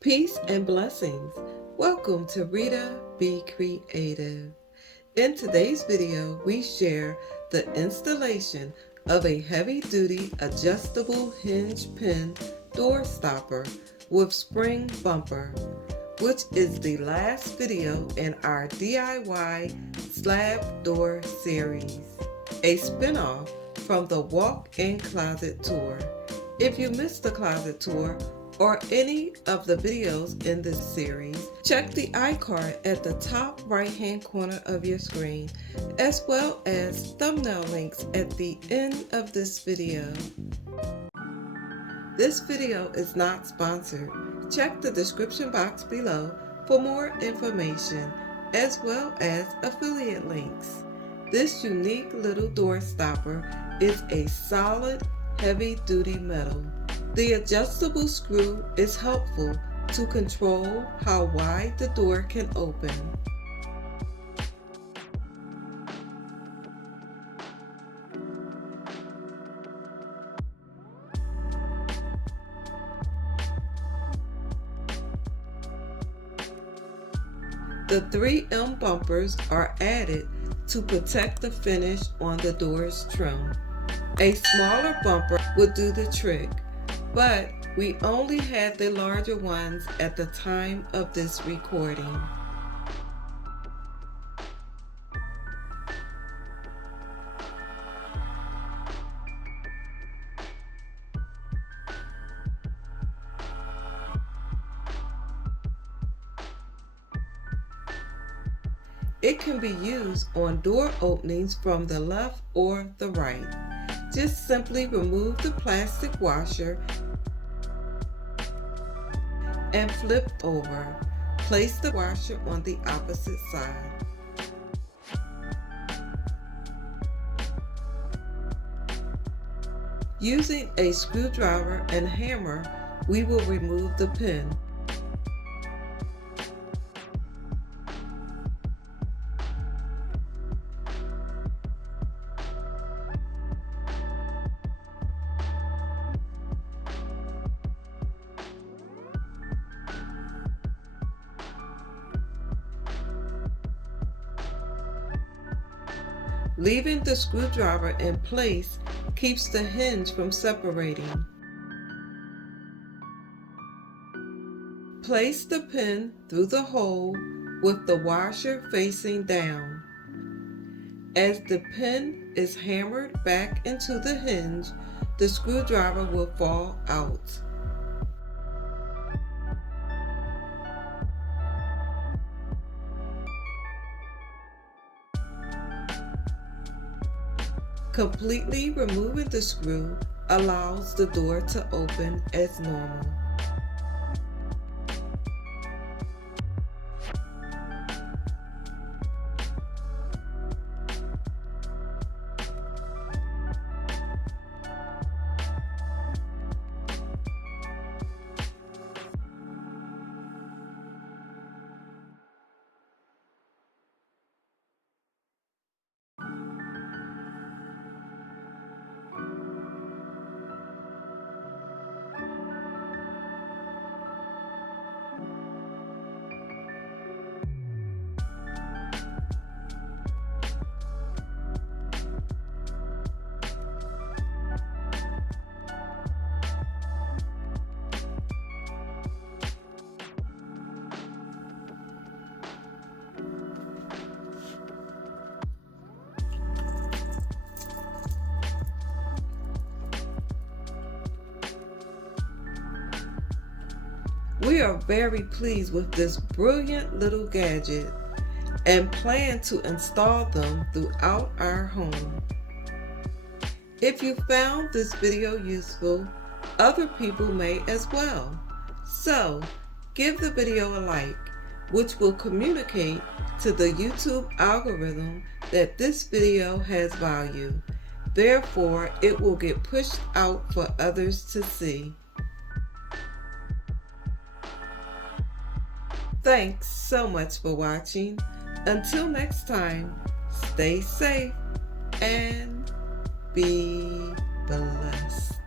Peace and blessings. Welcome to Rita Be Creative. In today's video, we share the installation of a heavy-duty adjustable hinge pin door stopper with spring bumper, which is the last video in our DIY slab door series, a spin-off from the walk-in closet tour. If you missed the closet tour or any of the videos in this series, check the iCard at the top right-hand corner of your screen, as well as thumbnail links at the end of this video. This video is not sponsored. Check the description box below for more information, as well as affiliate links. This unique little door stopper is a solid, heavy-duty metal. The adjustable screw is helpful to control how wide the door can open. The 3M bumpers are added to protect the finish on the door's trim. A smaller bumper would do the trick, but we only had the larger ones at the time of this recording. It can be used on door openings from the left or the right. Just simply remove the plastic washer and flip over. Place the washer on the opposite side. Using a screwdriver and hammer, we will remove the pin. Leaving the screwdriver in place keeps the hinge from separating. Place the pin through the hole with the washer facing down. As the pin is hammered back into the hinge, the screwdriver will fall out. Completely removing the screw allows the door to open as normal. We are very pleased with this brilliant little gadget and plan to install them throughout our home. If you found this video useful, other people may as well. So, give the video a like, which will communicate to the YouTube algorithm that this video has value. Therefore, it will get pushed out for others to see. Thanks so much for watching. Until next time, stay safe and be blessed.